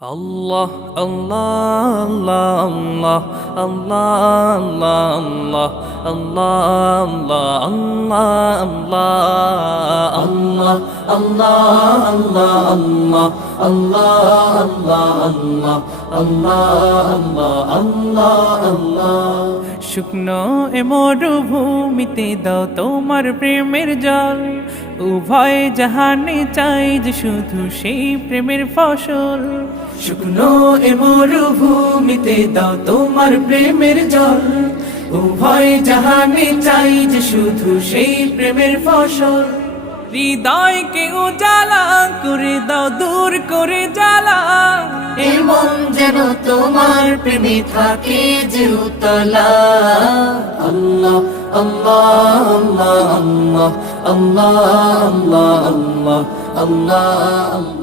আল্লাহ আল্লাহ আল্লাহ আল্লাহ আল্লাহ আল্লাহ আল্লাহ আল্লাহ আল্লাহ আল্লাহ আল্লাহ আল্লাহ আল্লাহ আল্লাহ শুকনো এ মরুভূমিতে দাও তোমার প্রেমের জল উভয় জাহানে চাই যে শুধু সেই প্রেমের ফসল শুকনো এ মরুভূমিতে দাও তোমার প্রেমের জল উভয় জাহানে চাই যে শুধু সেই প্রেমের ফসল হৃদয়কে উজালা করে দাও দূর করে জ্বালা এমন যেন তোমার প্রেমে থাকে যে উতলা আল্লাহ আল্লাহ আল্লাহ আল্লাহ আল্লাহ আল্লাহ আল্লাহ